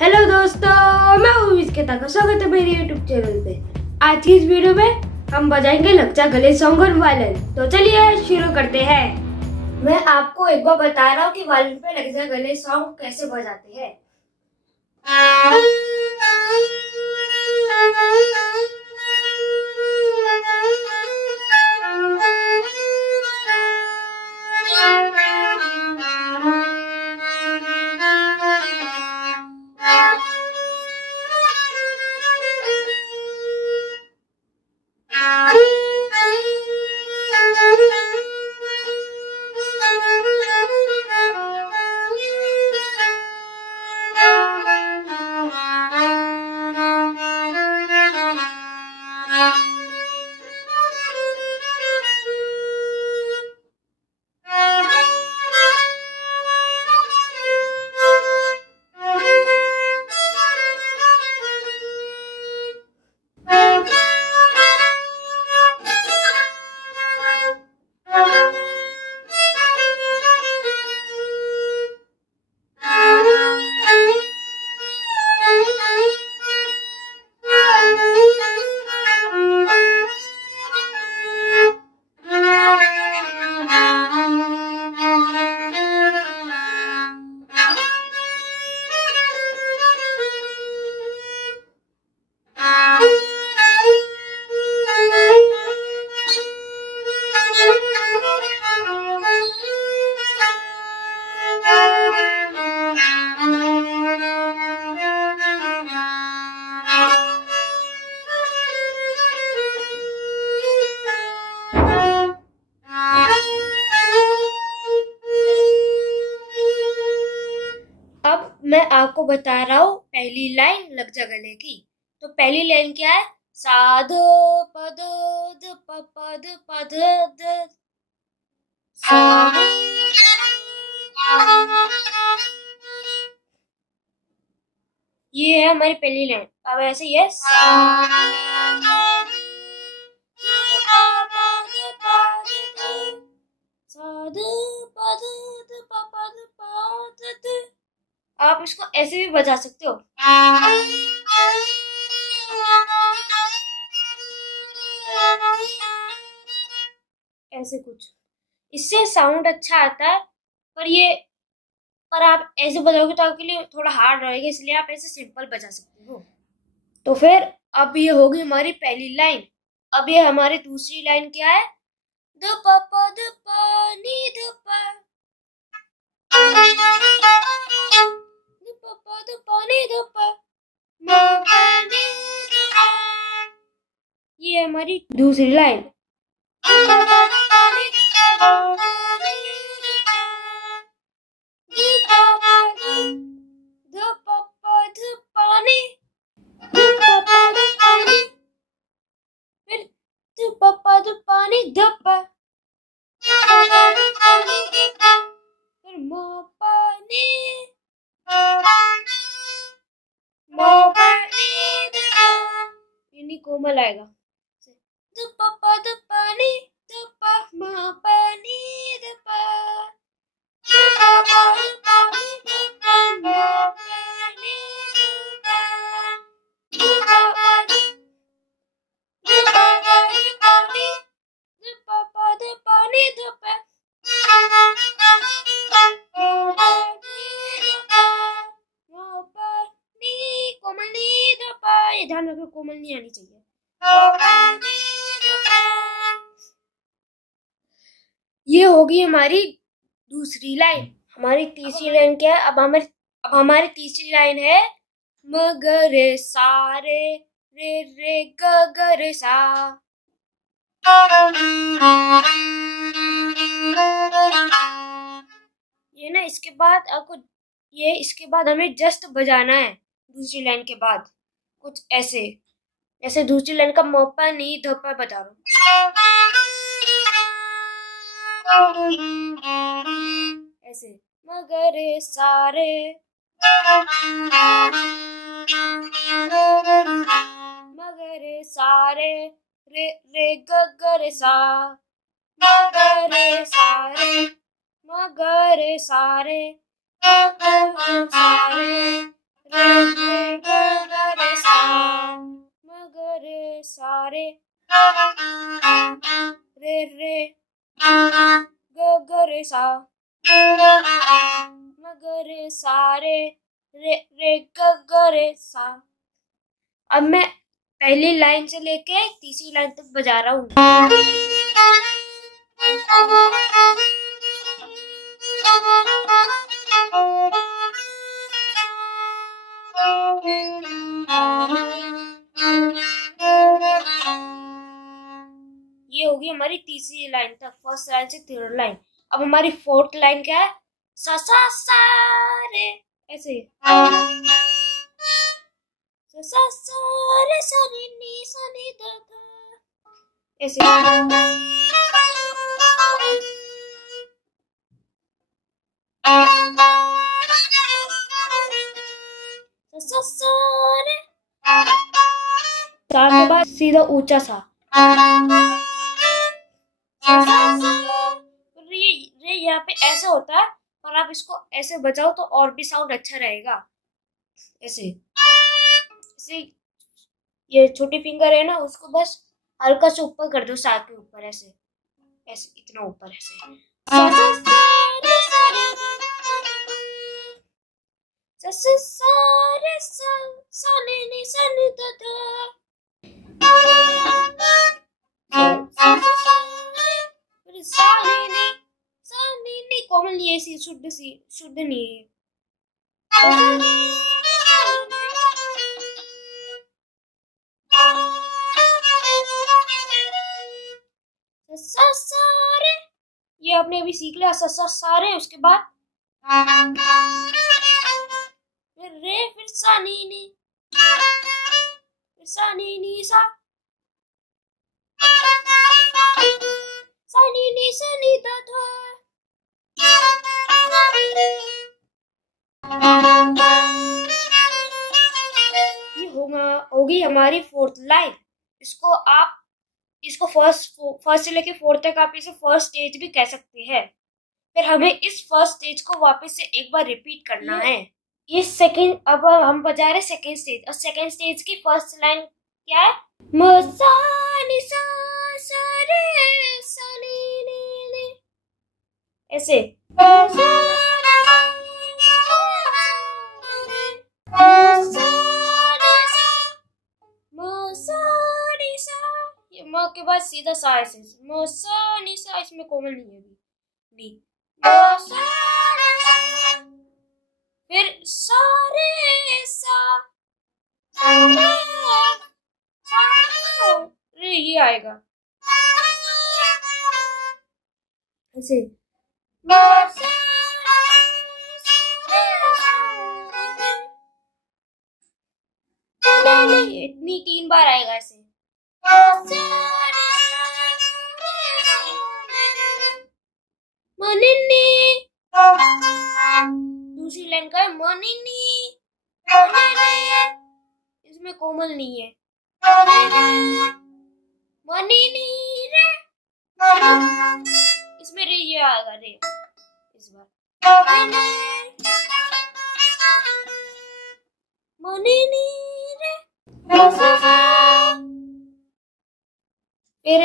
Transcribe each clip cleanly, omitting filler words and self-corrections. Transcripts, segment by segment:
Hello दोस्तों, मैं हूँ विज़गात का स्वागत है मेरे यूट्यूब चैनल पे। आज की इस वीडियो में हम बजाएंगे लग जा गले सॉन्ग और वायलिन। तो चलिए शुरू करते हैं। मैं आपको एक बार बता रहा हूँ कि वायलिन पे लग जा गले सॉन्ग कैसे बजाते हैं। अब मैं आपको बता रहा हूँ पहली लाइन लग जा गले की। तो पहली लाइन क्या है? साध पद द प पद पद द सा। ये है हमारी पहली लाइन। अब ऐसे ही है आप इसको ऐसे भी बजा सकते हो। ऐसे कुछ इससे साउंड अच्छा आता है, पर आप ऐसे बजाओगे तो आपके लिए थोड़ा हार्ड रहेगा, इसलिए आप ऐसे सिंपल बजा सकते हो। तो फिर अब ये होगी हमारी पहली लाइन। अब ये हमारी दूसरी लाइन क्या है? द प प द प नी द प ये हमारी दूसरी लाइन। कोमल आएगा। ध्यान रखो कोमल नहीं आनी चाहिए। ये होगी हमारी दूसरी लाइन। हमारी तीसरी लाइन क्या है? अब हमारी तीसरी लाइन है म ग रे सा रे रे रे ग ग रे सा। ये ना इसके बाद हमें जस्ट बजाना है। दूसरी लाइन के बाद कुछ ऐसे दूसरी लाइन का मोपा नहीं धोपा बता रहा हूँ। ऐसे मगरे सारे मगरे सारे रे रे गगरे सा मगरे सारे मगरे सारे मगरे सारे रे रे रे ग ग रे सा म ग रे सा रे रे रे ग ग रे सा। अब मैं पहली लाइन से लेके तीसरी लाइन तक बजा रहा हूँ। ये होगी हमारी तीसरी लाइन तक, फर्स्ट लाइन से थर्ड लाइन। अब हमारी फोर्थ लाइन क्या है? सा सा सा रे, ऐसे सा सा सा रे सा नी दा दा, ऐसे सा सा रे, सा के बाद सीधा ऊंचा सा। रे यहाँ पे ऐसे होता है, और आप इसको ऐसे बजाओ तो और भी साउंड अच्छा रहेगा। ऐसे ऐसे ये छोटी फिंगर है ना, उसको बस हल्का से ऊपर कर दो, सा के ऊपर ऐसे, ऐसे इतना ऊपर ऐसे। कोमल नहीं है, सी शुद्ध नहीं है। ये आपने अभी सीख लिया सा सा रे, उसके बाद फिर रे, फिर सा नी, फिर सा नी सा नी दा धा। ये होगी हमारी फोर्थ लाइन। इसको फर्स्ट से लेके फोर्थ तक आप इसे फर्स्ट स्टेज भी कह सकते हैं। फिर हमें इस फर्स्ट स्टेज को वापस से एक बार रिपीट करना है। इस सेकंड, अब हम बजा रहे सेकंड स्टेज, और सेकंड स्टेज की फर्स्ट लाइन क्या है? म सा नि सा सा रे सा नी, ऐसे म के बाद सीधा सा, ऐसे म सा नि सा, इसमें कोमल नहीं है अभी, नी फिर सा रे सा रे, ये आएगा ऐसे। इतनी 3 बार आएगा ऐसे। दूसरी लाइन का है मनिनी, इसमें कोमल नहीं है। मनिनी रे, इसमें रे ये आएगा रे इस बार। मनिनी रे, फिर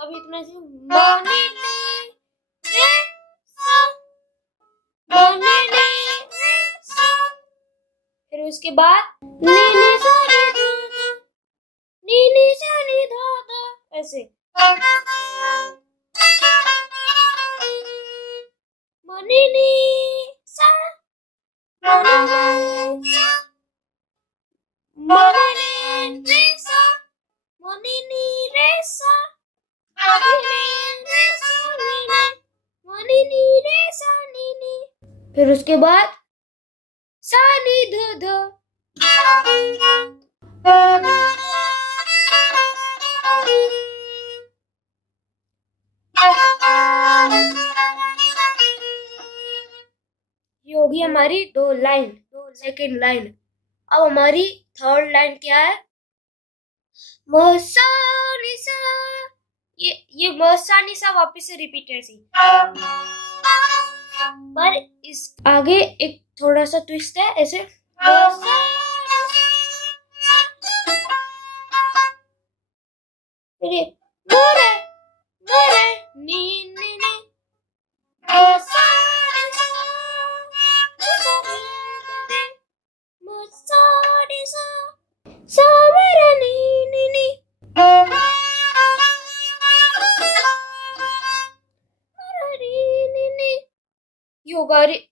अब इतना से फिर उसके बाद ऐसे फिर उसके बाद सा नी ध ध। ये होगी हमारी दो सेकंड लाइन। अब हमारी थर्ड लाइन क्या है? म सा नि सा, ये मसानी सा वापस से रिपीट है सी, पर इस आगे एक थोड़ा सा ट्विस्ट है ऐसे। फिर ये मोरे मोरे नी नी नी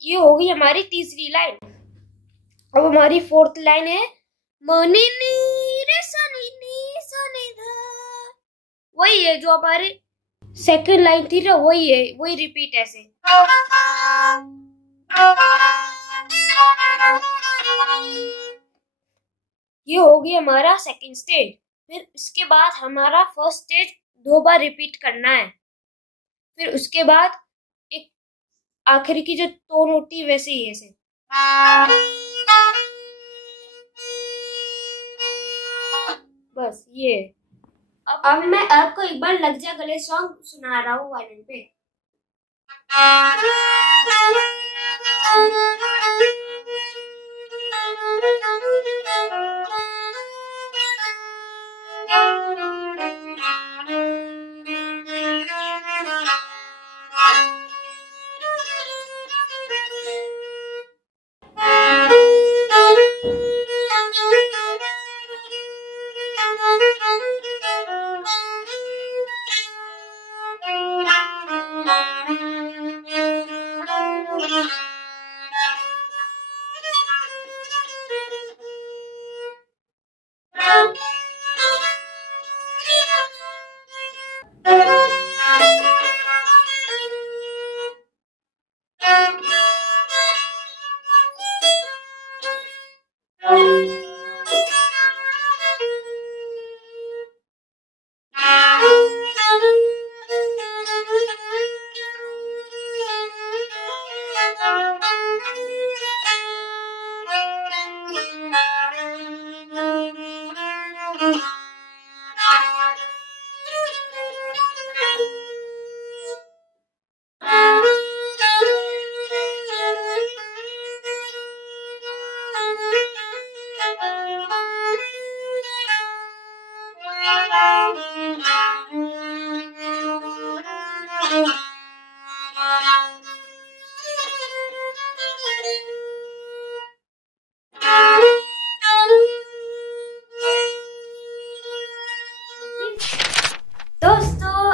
ये हो गई हमारी तीसरी लाइन। अब हमारी फोर्थ लाइन है मनी नी रे सनी नी सनी ध। वही है जो हमारी सेकंड लाइन थी ना, वही है, वही रिपीट ऐसे। ये हो गई हमारा सेकंड स्टेज। फिर इसके बाद हमारा फर्स्ट स्टेज 2 बार रिपीट करना है। फिर उसके बाद एक आखिर की जो टोन होती है वैसे ही ऐसे। बस ये। अब मैं आपको एक बार लग जा गले सॉन्ग सुना रहा हूँ वायलिन पे।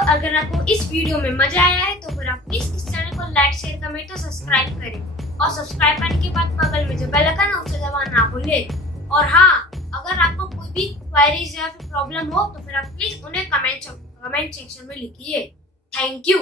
अगर आपको इस वीडियो में मजा आया है तो फिर आप प्लीज इस चैनल को लाइक शेयर कमेंट और सब्सक्राइब करें, और सब्सक्राइब करने के बाद बगल में जो बेल आइकन है उसे दबाना ना भूलें। और हाँ, अगर आपको कोई भी क्वेरीज या फिर प्रॉब्लम हो तो फिर आप प्लीज उन्हें कमेंट सेक्शन में लिखिए। Thank you.